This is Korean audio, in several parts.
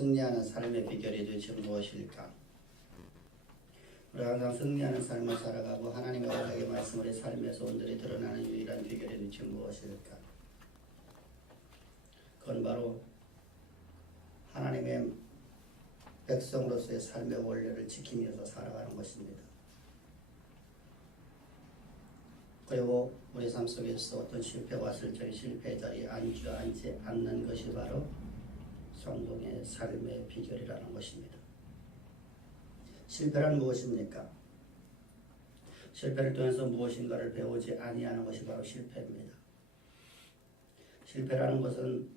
승리하는 삶의 비결이 도대체 무엇일까? 우리가 항상 승리하는 삶을 살아가고 하나님의 언약의 말씀을 우리 삶에서 온전히 드러나는 유일한 비결이 도대체 무엇일까? 그건 바로 하나님의 백성으로서의 삶의 원리를 지키면서 살아가는 것입니다. 그리고 우리 삶 속에서 어떤 실패가 왔을 때 실패의 자리에 앉지 않는 것이 바로 성공의 삶의 비결이라는 것입니다. 실패란 무엇입니까? 실패를 통해서 무엇인가를 배우지 아니하는 것이 바로 실패입니다. 실패라는 것은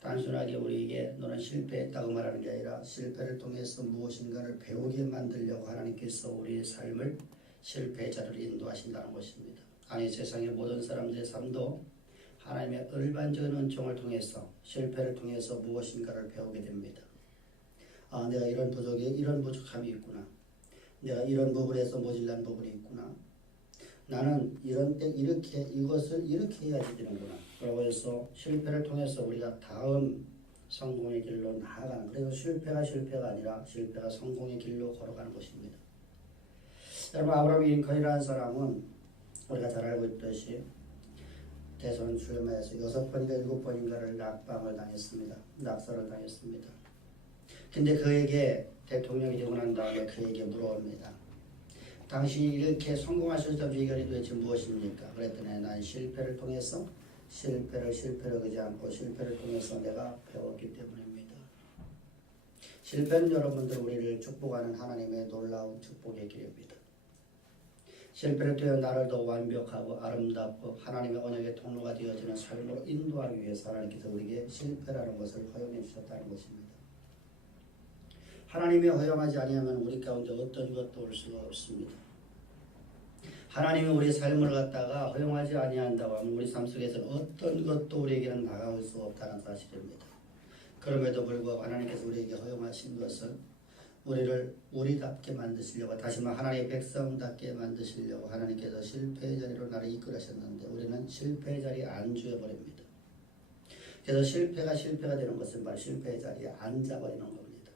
단순하게 우리에게 너는 실패했다고 말하는 게 아니라 실패를 통해서 무엇인가를 배우게 만들려고 하나님께서 우리의 삶을 실패의 자리로 인도하신다는 것입니다. 아니 세상의 모든 사람들의 삶도 하나님의 일반적인 은총을 통해서 실패를 통해서 무엇인가를 배우게 됩니다. 아, 내가 이런 부족함이 있구나. 내가 이런 부분에서 모질란 부분이 있구나. 나는 이런 때 이것을 이렇게 해야지 되는구나. 그러고 해서 실패를 통해서 우리가 다음 성공의 길로 나아가는, 그래서 실패가 아니라 실패가 성공의 길로 걸어가는 것입니다. 여러분, 아브라함 링컨이라는 사람은 우리가 잘 알고 있듯이 대선 출마해서 6번인가 7번인가를 낙방을 당했습니다. 낙선을 당했습니다. 근데 그에게 대통령이 되고 난 다음에 그에게 물어옵니다. 당신이 이렇게 성공할 수 있는 비결이 도대체 무엇입니까? 그랬더니 난 실패를 통해서 실패를 그지 않고 실패를 통해서 내가 배웠기 때문입니다. 실패는 여러분들 우리를 축복하는 하나님의 놀라운 축복의 길입니다. 실패를 통해 나를 더 완벽하고 아름답고 하나님의 언약의 통로가 되어지는 삶으로 인도하기 위해서 하나님께서 우리에게 실패라는 것을 허용해 주셨다는 것입니다. 하나님이 허용하지 아니하면 우리 가운데 어떤 것도 올 수가 없습니다. 하나님이 우리 삶을 갖다가 허용하지 아니한다고 하면 우리 삶 속에서는 어떤 것도 우리에게는 다가올 수 없다는 사실입니다. 그럼에도 불구하고 하나님께서 우리에게 허용하신 것은 우리를 우리답게 만드시려고, 다시 말해 하나님의 백성답게 만드시려고 하나님께서 실패의 자리로 나를 이끌으셨는데 우리는 실패의 자리에 안주해 버립니다. 그래서 실패가 되는 것은 바로 실패의 자리에 앉아버리는 겁니다.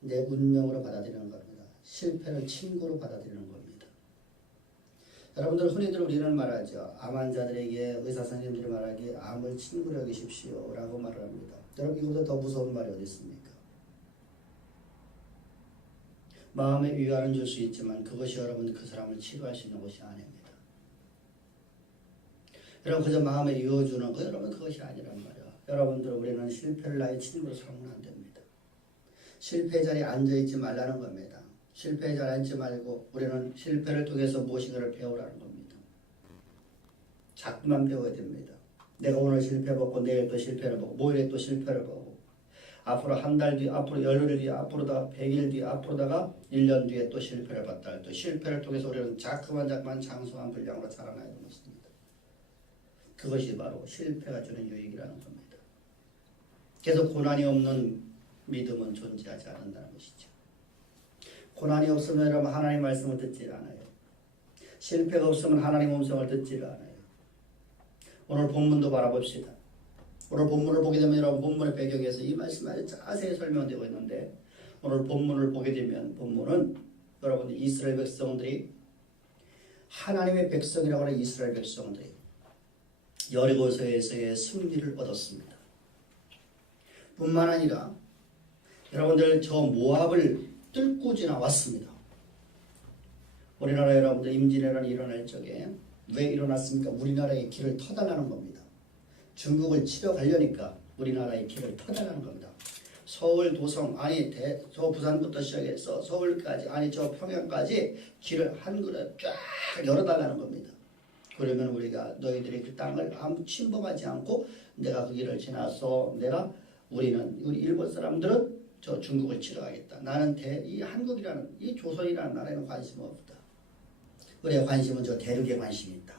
내 운명으로 받아들이는 겁니다. 실패를 친구로 받아들이는 겁니다. 여러분들 흔히들 우리는 말하죠. 암 환자들에게 의사 선생님들이 말하기에 암을 친구로 여기십시오 라고 말을 합니다. 여러분, 이거보다 더 무서운 말이 어디 있습니까? 마음에 위안은 줄 수 있지만 그것이 여러분 그 사람을 치료할 수 있는 것이 아닙니다. 여러분, 그저 마음에 위어주는 거, 여러분 그것이 아니란 말이야. 여러분들, 우리는 실패를 나의 친구로 삼으면 안 됩니다. 실패 자리에 앉아있지 말라는 겁니다. 실패 자리에 앉지 말고 우리는 실패를 통해서 무엇인가를 배우라는 겁니다. 자꾸만 배워야 됩니다. 내가 오늘 실패 보고 내일 또 실패를 보고 모레 또 실패를 보고 앞으로 한 달 뒤, 앞으로 열흘 뒤, 앞으로다가 100일 뒤, 앞으로다가 1년 뒤에 또 실패를 봤다. 또 실패를 통해서 우리는 자꾸만 장성한 분량으로 자라나야 되는 것입니다. 그것이 바로 실패가 주는 유익이라는 겁니다. 그래서 고난이 없는 믿음은 존재하지 않는다는 것이죠. 고난이 없으면 여러분 하나님 말씀을 듣지 않아요. 실패가 없으면 하나님 음성을 듣지 않아요. 오늘 본문도 바라봅시다. 오늘 본문을 보게 되면 여러분 본문의 배경에서 이 말씀이 아주 자세히 설명되고 있는데 오늘 본문을 보게 되면 본문은 여러분 이스라엘 백성들이 하나님의 백성이라고 하는 이스라엘 백성들이 여리고서에서의 승리를 얻었습니다. 뿐만 아니라 여러분들 저 모압을 뚫고 지나왔습니다. 우리나라 여러분들 임진왜란이 일어날 적에 왜 일어났습니까? 우리나라의 길을 터달라는 겁니다. 중국을 치러 가려니까 우리나라의 길을 터달라는 겁니다. 서울 도성 아니 저 부산부터 시작해서 서울까지 아니 저 평양까지 길을 한 그릇 쫙 열어달라는 겁니다. 그러면 우리가 너희들이 그 땅을 아무 침범하지 않고 내가 그 길을 지나서 우리 일본 사람들은 저 중국을 치러 가겠다. 나는 이 한국이라는 이 조선이라는 나라에는 관심 없다. 우리의 관심은 저 대륙에 관심이 있다.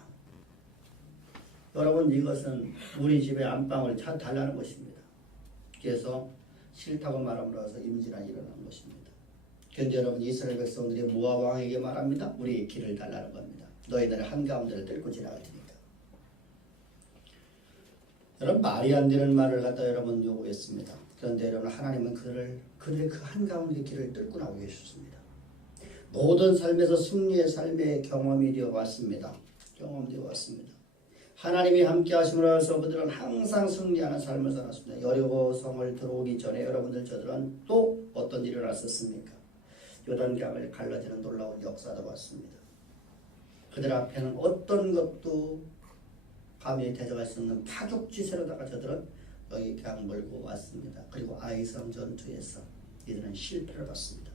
여러분, 이것은 우리 집의 안방을 달라는 것입니다. 그래서 싫다고 말함으로 해서 임진왜란이 일어난 것입니다. 그런데 여러분 이스라엘 백성들이 모압 왕에게 말합니다. 우리의 길을 달라는 겁니다. 너희들 한가운데를 뚫고 지나갈 테니까. 여러분 말이 안 되는 말을 갖다 여러분 요구했습니다. 그런데 여러분 하나님은 그들의 그 한가운데 길을 뚫고 나오고 계셨습니다. 모든 삶에서 승리의 삶의 경험이 되어 왔습니다. 경험되어 왔습니다. 하나님이 함께 하심으로 해서 그들은 항상 승리하는 삶을 살았습니다. 여리고 성을 들어오기 전에 여러분들 저들은 또 어떤 일이 일어났었습니까? 요단강을 갈라지는 놀라운 역사도 왔습니다. 그들 앞에는 어떤 것도 감히 대적할 수 없는 파죽지세로다가 저들은 여기 강 몰고 왔습니다. 그리고 아이성 전투에서 이들은 실패를 받습니다.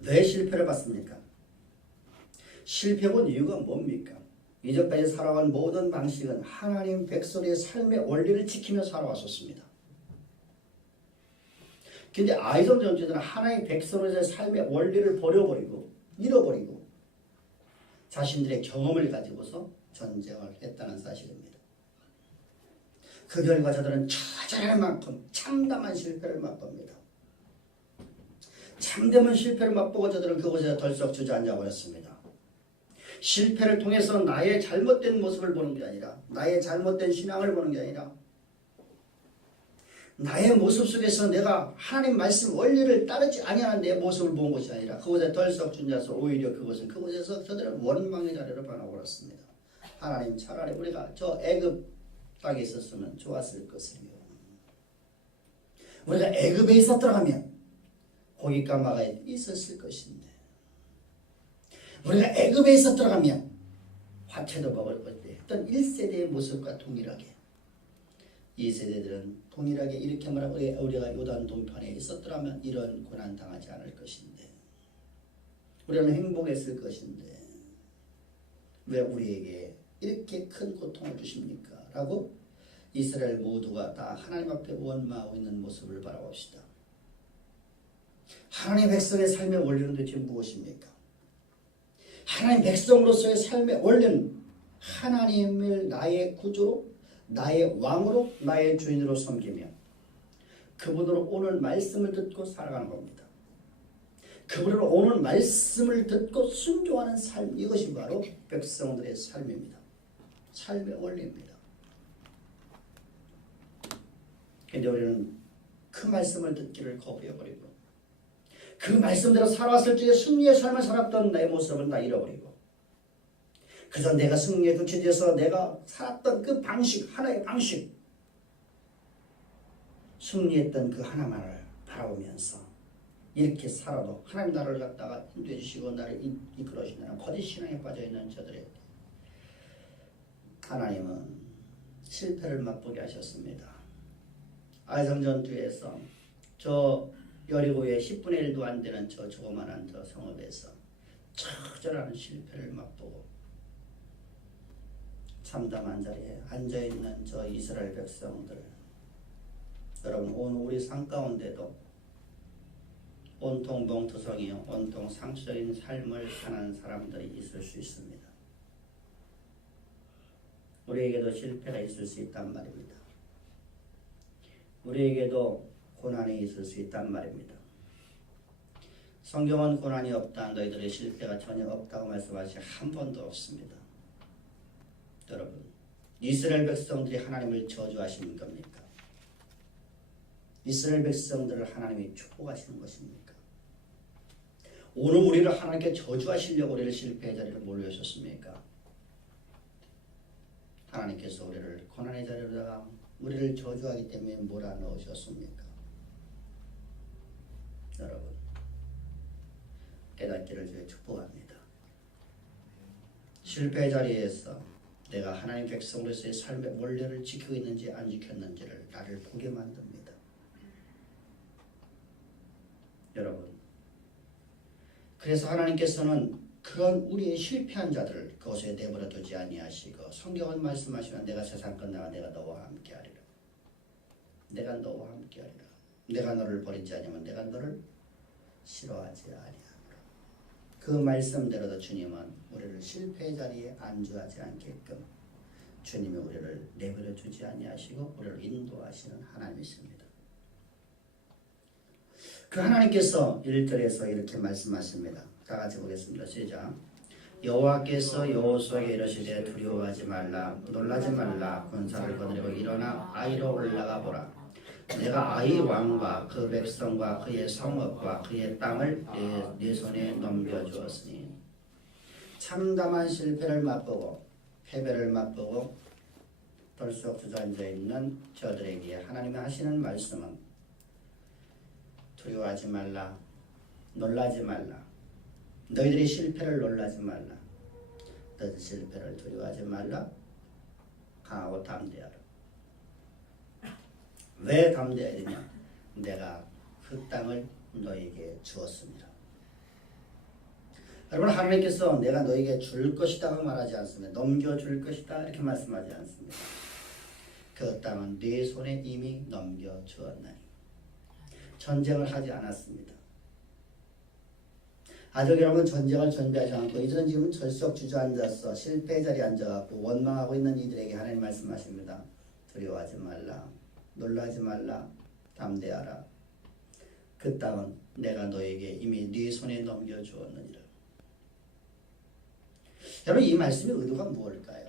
왜 실패를 받습니까? 실패 본 이유가 뭡니까? 이제까지 살아온 모든 방식은 하나님 백성의 삶의 원리를 지키며 살아왔었습니다. 근데 아이성 전투에서는 하나님 백성의 삶의 원리를 버려버리고 잃어버리고 자신들의 경험을 가지고서 전쟁을 했다는 사실입니다. 그 결과 저들은 처절할 만큼 참담한 실패를 맛봅니다. 참담한 실패를 맛보고 저들은 그곳에 덜썩 주저앉아 버렸습니다. 실패를 통해서 나의 잘못된 모습을 보는 게 아니라 나의 잘못된 신앙을 보는 게 아니라 나의 모습 속에서 내가 하나님 말씀 원리를 따르지 아니하는 내 모습을 본 것이 아니라 그곳에 덜썩 주저앉아서 오히려 그곳에서 저들은 원망의 자리로 변화버렸습니다. 하나님 차라리 우리가 저 애굽 땅에 있었으면 좋았을 것이며 우리가 애굽에 있었더라면 고기 까마가 있었을 것인데 우리가 애굽에 있었더라면 화채도 먹을 것인데 했던 1세대의 모습과 동일하게 2세대들은 동일하게 이렇게 말하고 우리가 요단 동편에 있었더라면 이런 고난 당하지 않을 것인데 우리는 행복했을 것인데 왜 우리에게 이렇게 큰 고통을 주십니까? 라고 이스라엘 모두가 다 하나님 앞에 원망하고 있는 모습을 바라봅시다. 하나님 백성의 삶의 원리는 도대체 무엇입니까? 하나님 백성으로서의 삶의 원리는 하나님을 나의 구주로 나의 왕으로 나의 주인으로 섬기며 그분으로 오늘 말씀을 듣고 살아가는 겁니다. 그분으로 오늘 말씀을 듣고 순종하는 삶, 이것이 바로 백성들의 삶입니다. 삶의 원리입니다. 그런데 우리는 그 말씀을 듣기를 거부해버리고 그 말씀대로 살아왔을 적에 승리의 삶을 살았던 나의 모습은 다 잃어버리고 그저 내가 승리에 도취되어서 내가 살았던 그 방식, 하나의 방식, 승리했던 그 하나만을 바라보면서 이렇게 살아도 하나님 나라를 갖다가 인도해 주시고 나를 이끌어 주신다는 거짓 신앙에 빠져있는 저들에게 하나님은 실패를 맛보게 하셨습니다. 아이성 전투에서 저 여리고의 10분의 1도 안 되는 저 조그만한 저 성읍에서 처절한 실패를 맛보고 참담한 자리에 앉아있는 저 이스라엘 백성들, 여러분 오늘 우리 삶 가운데도 온통 멍투성이요 온통 상처인 삶을 사는 사람들이 있을 수 있습니다. 우리에게도 실패가 있을 수 있단 말입니다. 우리에게도 고난이 있을 수 있단 말입니다. 성경은 고난이 없다, 너희들의 실패가 전혀 없다고 말씀하시 한 번도 없습니다. 여러분, 이스라엘 백성들이 하나님을 저주하시는 겁니까? 이스라엘 백성들을 하나님이 축복하시는 것입니까? 오늘 우리를 하나님께 저주하시려고 우리를 실패의 자리로 몰려오셨습니까? 하나님께서 우리를 고난의 자리로다가 우리를 저주하기 때문에 몰아넣으셨습니까? 여러분, 깨닫기를 주의 축복합니다. 실패의 자리에서 내가 하나님 백성으로서의 삶의 원리를 지키고 있는지 안 지켰는지를 나를 보게 만듭니다. 여러분, 그래서 하나님께서는 그런 우리의 실패한 자들을 그곳에 내버려 두지 아니하시고 성경은 말씀하시면 내가 세상 끝나가 내가 너와 함께하리라. 내가 너와 함께하리라. 내가 너를 버리지 아니하면 내가 너를 싫어하지 아니하리라. 그 말씀대로도 주님은 우리를 실패의 자리에 안주하지 않게끔 주님이 우리를 내버려 두지 아니하시고 우리를 인도하시는 하나님이십니다. 그 하나님께서 1절에서 이렇게 말씀하십니다. 다 같이 보겠습니다. 시작. 여호와께서 여호수아에게 이르시되 두려워하지 말라, 놀라지 말라, 군사를 거느리고 일어나 아이로 올라가 보라. 내가 아이 왕과 그 백성과 그의 성읍과 그의 땅을 네 손에 넘겨주었으니 참담한 실패를 맛보고 패배를 맛보고 덜썩 주저앉아 있는 저들에게 하나님이 하시는 말씀은 두려워하지 말라, 놀라지 말라. 너희들이 실패를 놀라지 말라. 너희들 실패를 두려워하지 말라. 강하고 담대하라. 왜 담대해야 되냐? 내가 그 땅을 너희에게 주었습니다. 여러분, 하나님께서 내가 너희에게 줄 것이다고 말하지 않습니다. 넘겨줄 것이다 이렇게 말씀하지 않습니다. 그 땅은 네 손에 이미 넘겨주었나니 전쟁을 하지 않았습니다. 아직 여러분 전쟁을 준비하지 않고 이들은 지금 절석 주저앉아서 실패 자리에 앉아갖고 원망하고 있는 이들에게 하나님 말씀하십니다. 두려워하지 말라, 놀라지 말라, 담대하라. 그 땅은 내가 너에게 이미 네 손에 넘겨주었느니라. 여러분, 이 말씀의 의도가 무엇일까요?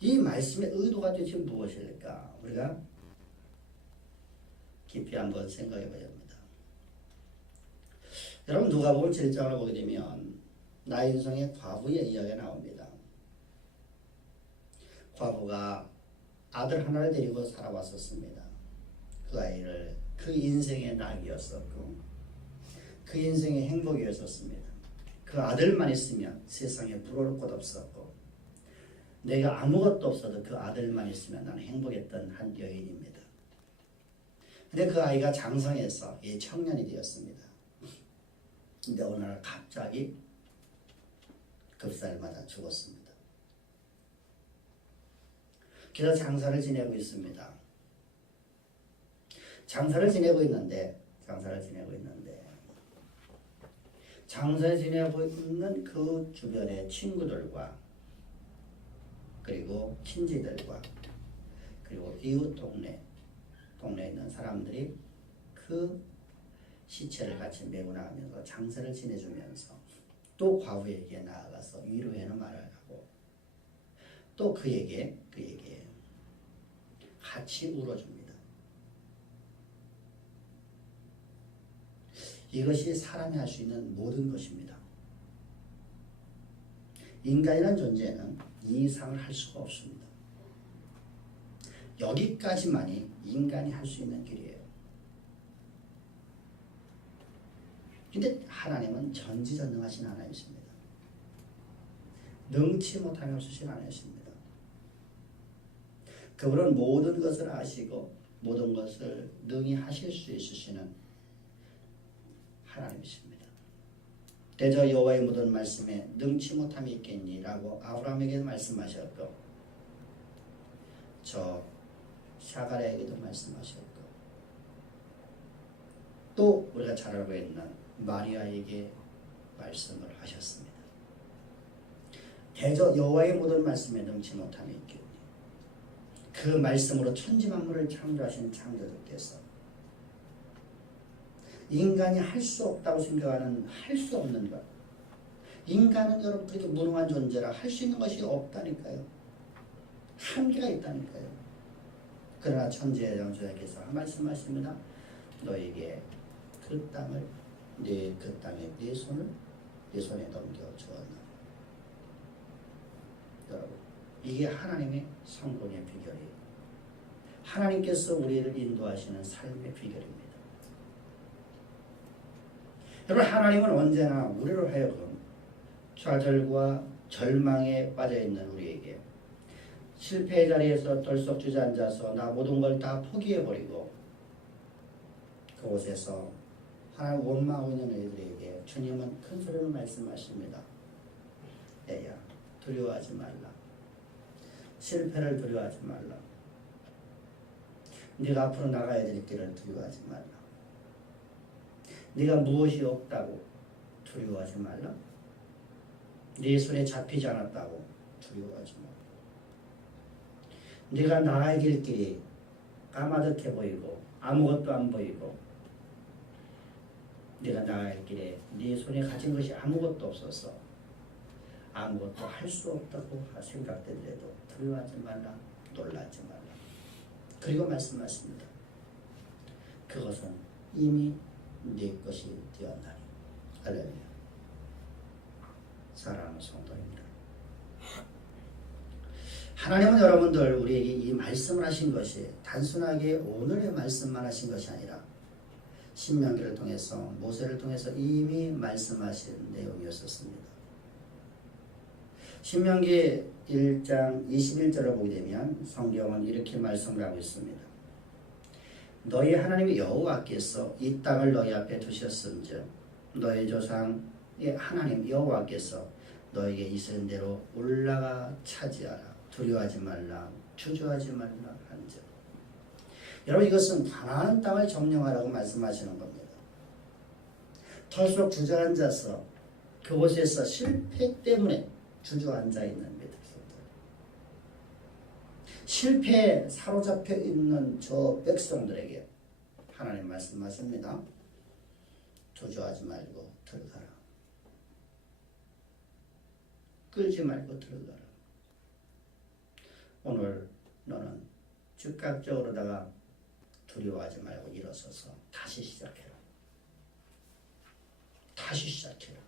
이 말씀의 의도가 도대체 무엇일까? 우리가 깊이 한번 생각해 봐야 합니다. 여러분, 누가복음 7장을 보게 되면 나인성의 과부의 이야기가 나옵니다. 과부가 아들 하나를 데리고 살아왔었습니다. 그 아이를 그 인생의 낙이었었고 그 인생의 행복이었었습니다. 그 아들만 있으면 세상에 부러울 것 없었고 내가 아무것도 없어도 그 아들만 있으면 나는 행복했던 한 여인입니다. 근데 그 아이가 장성해서 청년이 되었습니다. 근데 어느 날 갑자기 급사를 맞아 죽었습니다. 그래서 장사를 지내고 있습니다. 장사를 지내고 있는 그 주변의 친구들과 그리고 친지들과 그리고 이웃 동네에 있는 사람들이 그 시체를 같이 메고 나가면서 장사를 지내주면서 또 과부에게 나아가서 위로하는 말을 하고 또 그에게 같이 울어줍니다. 이것이 사람이 할 수 있는 모든 것입니다. 인간이라는 존재는 이 이상을 할 수가 없습니다. 여기까지만이 인간이 할 수 있는 길이에요. 근데 하나님은 전지전능하신 하나님이십니다. 능치 못함이 없으신 하나님이십니다. 그분은 모든 것을 아시고 모든 것을 능히 하실 수 있으시는 하나님이십니다. 대저 여호와의 묻은 말씀에 능치 못함이 있겠니라고 아브라함에게 말씀하셨고 저 샤가랴에게도 말씀하셨고 또 우리가 잘 알고 있는 마리아에게 말씀을 하셨습니다. 대저 여호와의 모든 말씀에 능치 못함이 있겠니. 그 말씀으로 천지만물을 창조하신 창조주께서 인간이 할 수 없다고 생각하는 할 수 없는 것. 인간은 여러분들에게 무능한 존재라 할 수 있는 것이 없다니까요. 한계가 있다니까요. 그러나 천지의 창조주께서 말씀하십니다. 너에게 그 땅을 그 땅에 네 손에 넘겨 주었나. 여러분, 이게 하나님의 성공의 비결이에요. 하나님께서 우리를 인도하시는 삶의 비결입니다. 여러분, 하나님은 언제나 우리로 하여금 좌절과 절망에 빠져있는 우리에게 실패의 자리에서 덜썩 주저앉아서 나 모든 걸 다 포기해버리고 그곳에서 하나님 원망하고 있는 이들에게 주님은 큰 소리로 말씀하십니다. 애야, 두려워하지 말라. 실패를 두려워하지 말라. 네가 앞으로 나가야 될 길을 두려워하지 말라. 네가 무엇이 없다고 두려워하지 말라. 네 손에 잡히지 않았다고 두려워하지 말라. 네가 나아갈 길이 까마득해 보이고 아무것도 안 보이고 네가 나아갈 길에 네 손에 가진 것이 아무것도 없어서 아무것도 할 수 없다고 생각되더라도 두려워하지 말라. 놀라지 말라. 그리고 말씀하십니다. 그것은 이미 네 것이 되었나니. 할렐루야. 사랑하는 성도입니다. 하나님은 여러분들 우리에게 이 말씀을 하신 것이 단순하게 오늘의 말씀만 하신 것이 아니라 신명기를 통해서 모세를 통해서 이미 말씀하신 내용이었었습니다. 신명기 1장 21절을 보게 되면 성경은 이렇게 말씀을 하고 있습니다. 너희 하나님 여호와께서 이 땅을 너희 앞에 두셨은즉 너희 조상의 하나님 여호와께서 너에게 이르신 대로 올라가 차지하라. 두려워하지 말라. 주저하지 말라 한즉. 여러분 이것은 가나안 땅을 점령하라고 말씀하시는 겁니다. 털수록 주저앉아서 그곳에서 실패 때문에 주저앉아 있는 백성들, 실패에 사로잡혀 있는 저 백성들에게 하나님 말씀하십니다. 주저하지 말고 들어가라. 끌지 말고 들어가라. 오늘 너는 즉각적으로다가 두려워하지 말고 일어서서 다시 시작해라. 다시 시작해라.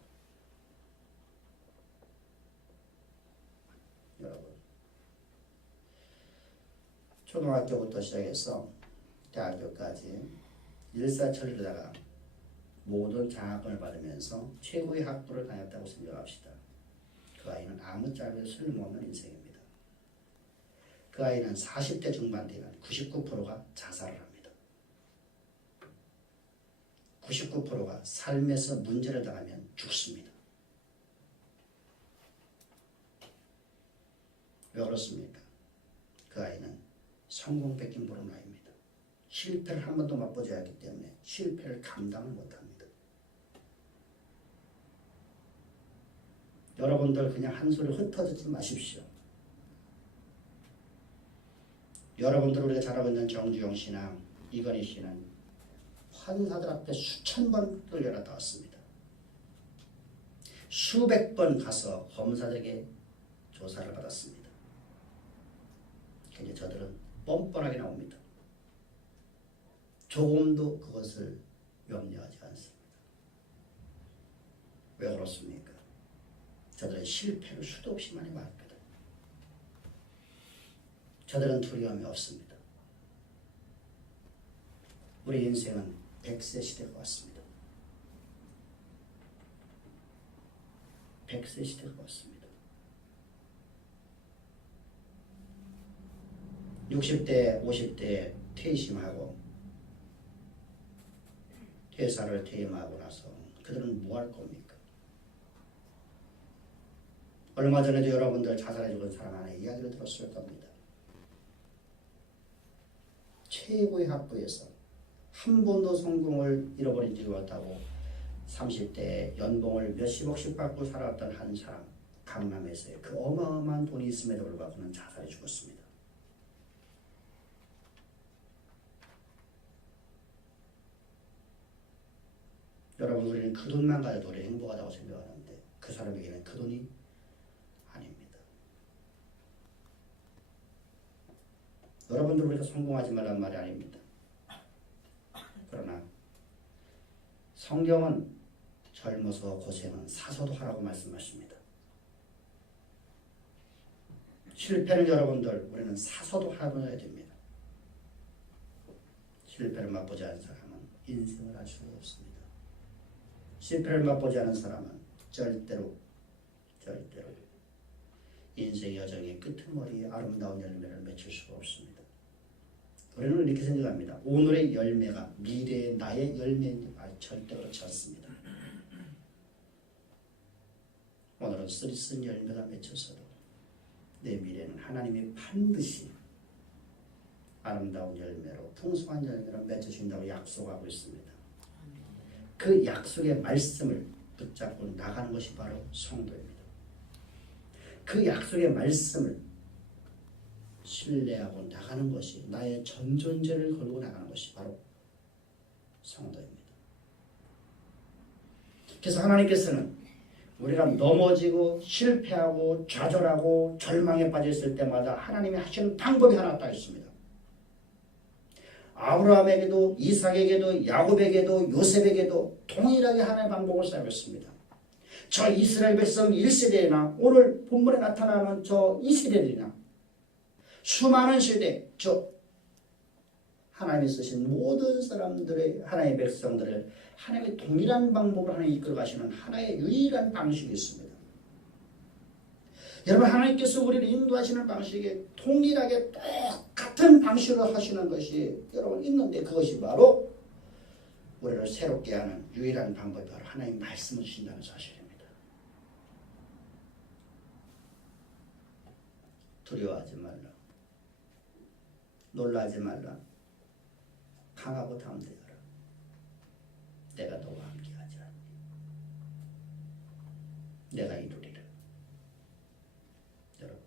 여러분, 초등학교부터 시작해서 대학교까지 일사천리로다가 모든 장학금을 받으면서 최고의 학부를 다녔다고 생각합시다. 그 아이는 아무짝에도 쓸모없는 인생입니다. 그 아이는 40대 중반 되면 99%가 자살을 합니다. 99%가 삶에서 문제를 당하면 죽습니다. 왜 그렇습니까? 그 아이는 성공 뺏긴 모르는 아이입니다. 실패를 한 번도 맛보지 않았기 때문에 실패를 감당을 못합니다. 여러분들 그냥 한 소리 흩어지지 마십시오. 여러분들 우리가 잘 알고 있는 정주영 씨나 이건희 씨는 판사들 앞에 수천 번 끌려갔다 왔습니다. 수백 번 가서 검사들에게 조사를 받았습니다. 근데 저들은 뻔뻔하게 나옵니다. 조금도 그것을 염려하지 않습니다. 왜 그렇습니까? 저들은 실패를 수도 없이 많이 봤거든. 저들은 두려움이 없습니다. 우리 인생은 100세 시대가 왔습니다. 100세 시대가 왔습니다. 60대, 50대 퇴심하고 퇴사를 퇴임하고 나서 그들은 뭐 할 겁니까? 얼마 전에도 여러분들 자살해 죽은 사람 하나 이야기를 들었을 겁니다. 최고의 학부에서 한 번도 성공을 잃어버린 적이 없다고 30대 연봉을 몇십억씩 받고 살았던 한 사람, 강남에서의 그 어마어마한 돈이 있음에도 불구하고 그는 자살해 죽었습니다. 여러분 우리는 그 돈만 가져도 우리 행복하다고 생각하는데 그 사람에게는 그 돈이 아닙니다. 여러분들 우리가 성공하지 말란 말이 아닙니다. 그러나 성경은 젊어서 고생은 사서도 하라고 말씀하십니다. 실패를 여러분들 우리는 사서도 하라고 해야 됩니다. 실패를 맛보지 않은 사람은 인생을 할 수가 없습니다. 실패를 맛보지 않은 사람은 절대로 인생의 여정의 끄트머리에 아름다운 열매를 맺힐 수가 없습니다. 우리는 이렇게 생각합니다. 오늘의 열매가 미래의 나의 열매인지 절대 그렇지 않습니다. 오늘은 쓴 열매가 맺혔어도 내 미래는 하나님이 반드시 아름다운 열매로 풍성한 열매로 맺으신다고 약속하고 있습니다. 그 약속의 말씀을 붙잡고 나가는 것이 바로 성도입니다. 그 약속의 말씀을 신뢰하고 나가는 것이 나의 전존재를 걸고 나가는 것이 바로 성도입니다. 그래서 하나님께서는 우리가 넘어지고 실패하고 좌절하고 절망에 빠져 있을 때마다 하나님이 하시는 방법이 하나 딱 있습니다. 아브라함에게도 이삭에게도 야곱에게도 요셉에게도 동일하게 하나의 방법을 사용했습니다. 저 이스라엘 백성 1세대나 오늘 본문에 나타나는 저 2세대들이나 수많은 세대, 저 하나님이 쓰신 모든 사람들의 하나님의 백성들을 하나님의 동일한 방법으로 하나님 이끌어 가시는 하나의 유일한 방식이 있습니다. 여러분, 하나님께서 우리를 인도하시는 방식이 동일하게 똑같은 방식으로 하시는 것이 여러분 있는데, 그것이 바로 우리를 새롭게 하는 유일한 방법이 바로 하나님 말씀을 주신다는 사실입니다. 두려워하지 말라. 놀라지 말라. 강하고 담대하라. 내가 너와 함께하지 않니. 내가 이루리라. 여러분,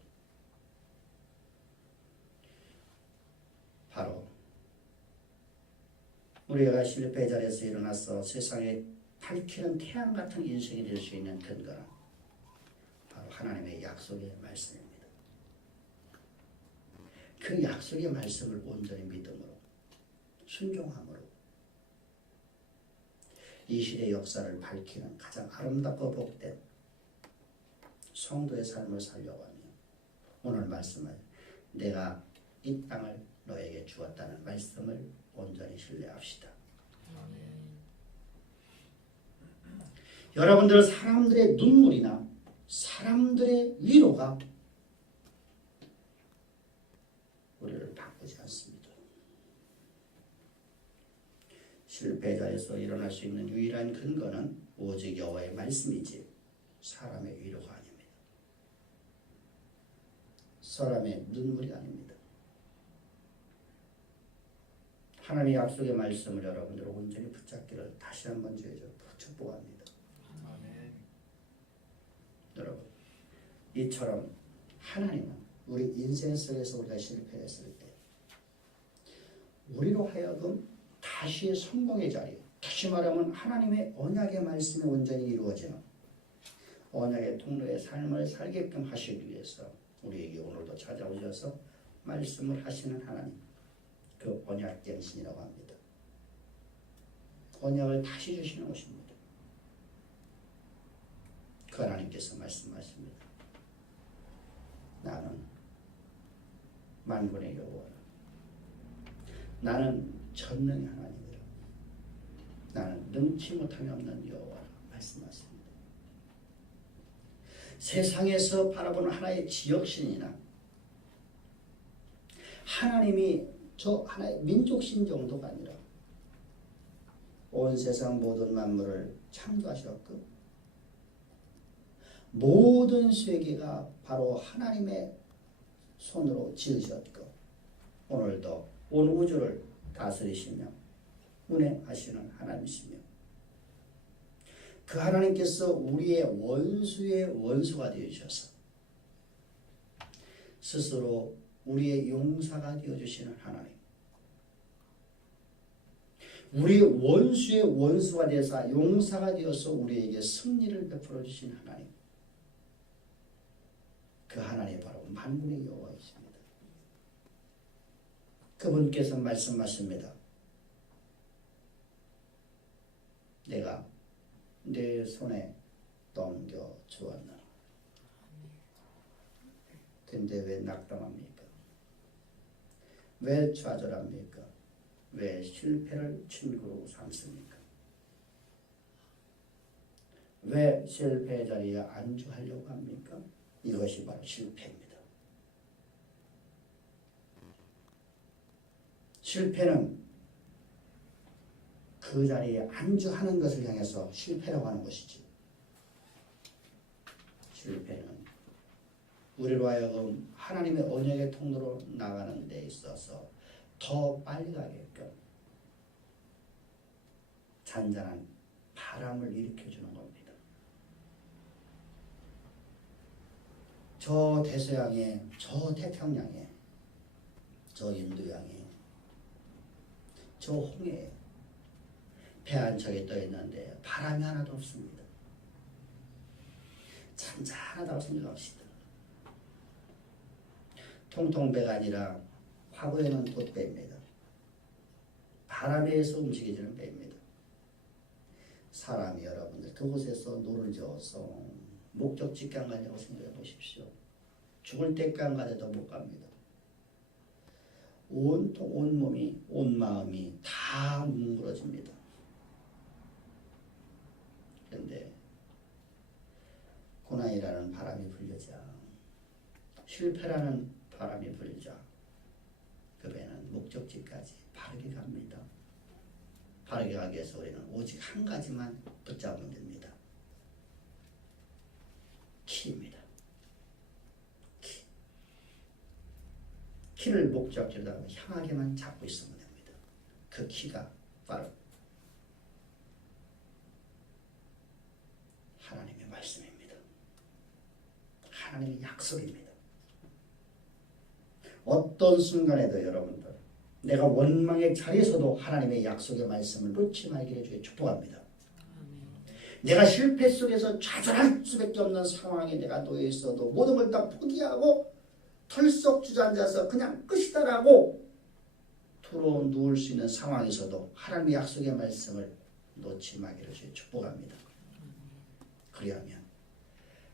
바로 우리가 실패의 자리에서 일어나서 세상에 밝히는 태양 같은 인생이 될 수 있는 근거는 바로 하나님의 약속의 말씀입니다. 그 약속의 말씀을 온전히 믿음으로 순종함으로 이 시대의 역사를 밝히는 가장 아름답고 복된 성도의 삶을 살려고 하며 오늘 말씀을 내가 이 땅을 너에게 주었다는 말씀을 온전히 신뢰합시다. 여러분들, 사람들의 눈물이나 사람들의 위로가 우리를 바꾸지 않습니다. 실패자에서 일어날 수 있는 유일한 근거는 오직 여호와의 말씀이지 사람의 위로가 아닙니다. 사람의 눈물이 아닙니다. 하나님의 약속의 말씀을 여러분들 온전히 붙잡기를 다시 한번 주의죠. 축복합니다. 여러분, 이처럼 하나님은 우리 인생 속에서 우리가 실패했을 때 우리로 하여금 다시 성공의 자리, 다시 말하면 하나님의 언약의 말씀이 온전히 이루어지는 언약의 통로의 삶을 살게끔 하시기 위해서 우리에게 오늘도 찾아오셔서 말씀을 하시는 하나님, 그 언약갱신이라고 합니다. 언약을 다시 주시는 것입니다. 그 하나님께서 말씀하십니다. 나는 만군의 여호와라. 나는 전능의 하나님이라. 나는 능치 못함이 없는 여호와라 말씀하십니다. 세상에서 바라보는 하나의 지역신이나 하나님이 저 하나의 민족신 정도가 아니라 온 세상 모든 만물을 창조하셨고 모든 세계가 바로 하나님의 손으로 지으셨고 오늘도 온 우주를 다스리시며 운행하시는 하나님이시며 그 하나님께서 우리의 원수의 원수가 되어주셔서 스스로 우리의 용사가 되어주시는 하나님, 우리 원수의 원수가 되어서 용사가 되어서 우리에게 승리를 베풀어 주신 하나님, 그 하나님이 바로 만군의 여호와이십니다. 그분께서 말씀하십니다. 내가 내 손에 넘겨 주었노라. 근데 왜 낙담합니까? 왜 좌절합니까? 왜 실패를 친구로 삼습니까? 왜 실패의 자리에 안주하려고 합니까? 이것이 바로 실패입니다. 실패는 그 자리에 안주하는 것을 향해서 실패라고 하는 것이지. 실패는 우리로 하여금 하나님의 언약의 통로로 나가는 데 있어서 더 빨리 가게끔 잔잔한 바람을 일으켜주는 겁니다. 저 대서양에, 저 태평양에, 저 인도양에, 저 홍해에 배 한 척이 떠 있는데 바람이 하나도 없습니다. 잔잔하다고 생각합시다. 통통배가 아니라 화구에는 돛배입니다. 바람에 의해서 움직여지는 배입니다. 사람이 여러분들 그곳에서 노를 저어서 목적지가 안 가냐고 생각해 보십시오. 죽을 때까지 가도 못 갑니다. 온 몸이, 온 마음이 다 뭉그러집니다. 그런데 고난이라는 바람이 불려자, 실패라는 바람이 불자, 그 배는 목적지까지 바르게 갑니다. 바르게 가기 위해서 우리는 오직 한 가지만 붙잡으면 됩니다. 키입니다. 키를 목적지로다가 향하게만 잡고 있으면 됩니다. 그 키가 바로 하나님의 말씀입니다. 하나님의 약속입니다. 어떤 순간에도 여러분들 내가 원망의 자리에서도 하나님의 약속의 말씀을 놓지 말기를 주의 축복합니다. 내가 실패 속에서 좌절할 수밖에 없는 상황에 내가 놓여 있어도 모든 걸 다 포기하고 털썩 주저앉아서 그냥 끝이다라고 누울 수 있는 상황에서도 하나님의 약속의 말씀을 놓지 말기를 주의 축복합니다. 그리하면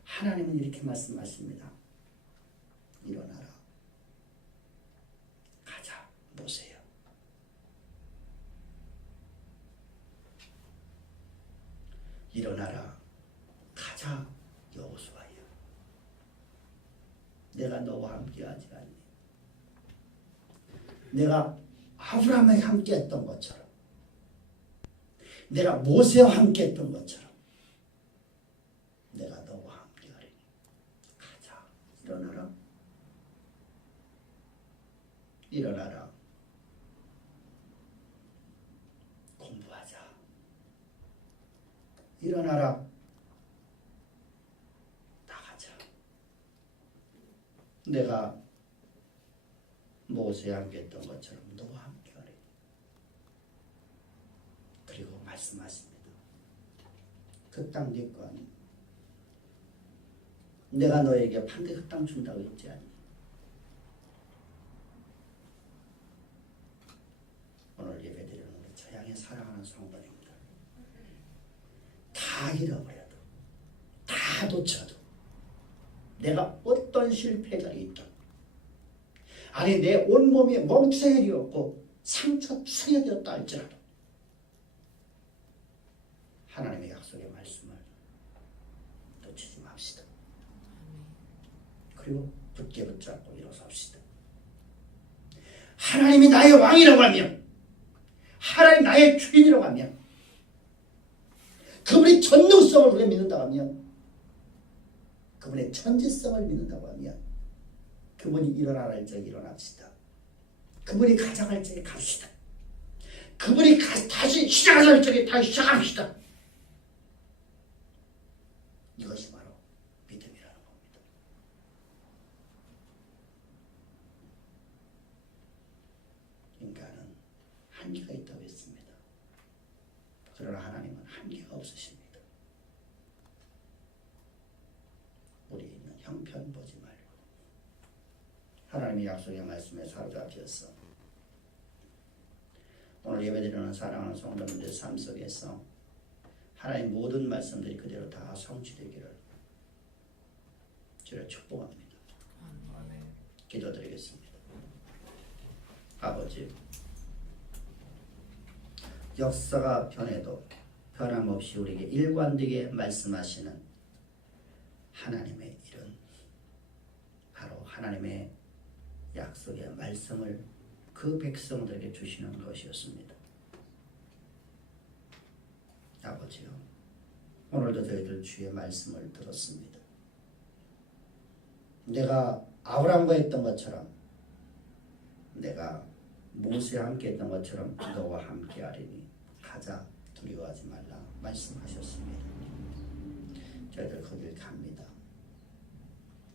하나님은 이렇게 말씀하십니다. 일어나라. 가자. 보세요. 일어나라. 가자. 여호수아야. 내가 너와 함께하지 않니? 내가 아브라함과 함께했던 것처럼, 내가 모세와 함께했던 것처럼 내가 너와 함께하리니 가자. 일어나라. 일어나라. 공부하자. 일어나라. 나가자. 내가 모세와 함께했던 것처럼 너와 함께하리. 그리고 말씀하십니다. 그 땅 네 거 아니? 내가 너에게 반드시 그 땅 준다고 했지 않니? 오늘 예배드리는 우리 저양의 사랑하는 성도님들, 다 잃어버려도, 다 놓쳐도, 내가 어떤 실패가 있든, 아니 내 온몸이 멍투성이 되었고 상처투성이 되었다 할지라도 하나님의 약속의 말씀을 놓치지 맙시다. 그리고 굳게 붙잡고 일어섭시다. 하나님이 나의 왕이라고 하면, 하나님 나의 주인이라고 하면, 그분의 전능성을 우리가 믿는다고 하면, 그분의 천지성을 믿는다고 하면, 그분이 일어나라 할 적에 일어납시다. 그분이 가자 할 적에 갑시다. 그분이 다시 시작하자 할 적에 다시 시작합시다. 이것이 바로 믿음이라는 겁니다. 인간은 한계가 있다고 했습니다. 그러나 하나님은 한계가 없으십니다. 우리 있는 형편 보지 말고 하나님의 약속의 말씀에 사로잡혀서 오늘 예배드리는 사랑하는 성도님들의 삶 속에서 하나님 모든 말씀들이 그대로 다 성취되기를 주를 축복합니다. 아멘. 기도드리겠습니다. 아버지, 역사가 변해도 변함없이 우리에게 일관되게 말씀하시는 하나님의 일은 바로 하나님의 약속의 말씀을 그 백성들에게 주시는 것이었습니다. 아버지요, 오늘도 저희들 주의 말씀을 들었습니다. 내가 아브라함과 했던 것처럼, 내가 모세와 함께 했던 것처럼 너와 함께 하리니 가자, 두려워하지 말라 말씀하셨습니다. 저희들 거길 갑니다.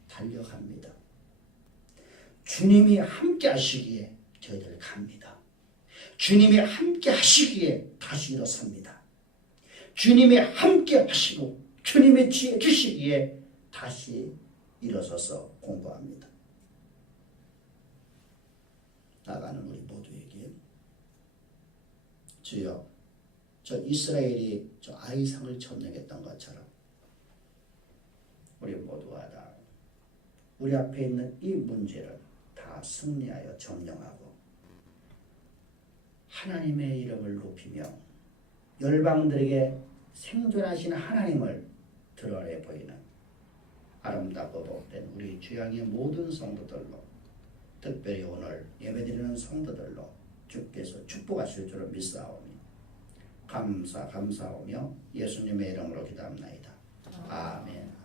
달려갑니다. 주님이 함께 하시기에 저희들 갑니다. 주님이 함께 하시기에 다시 일어섭니다. 주님이 함께 하시고 주님의 지혜 주시기에 다시 일어서서 공부합니다. 나가는 우리 모두에게 주여 저 이스라엘이 저 아이상을 점령했던 것처럼 우리 모두가 다 우리 앞에 있는 이 문제를 다 승리하여 점령하고 하나님의 이름을 높이며 열방들에게 생존하시는 하나님을 드러내 보이는 아름답고 복된 우리 주양의 모든 성도들로 특별히 오늘 예배드리는 성도들로 주께서 축복하실 줄을 믿사오니 감사하며 예수님의 이름으로 기도합나이다. 아멘.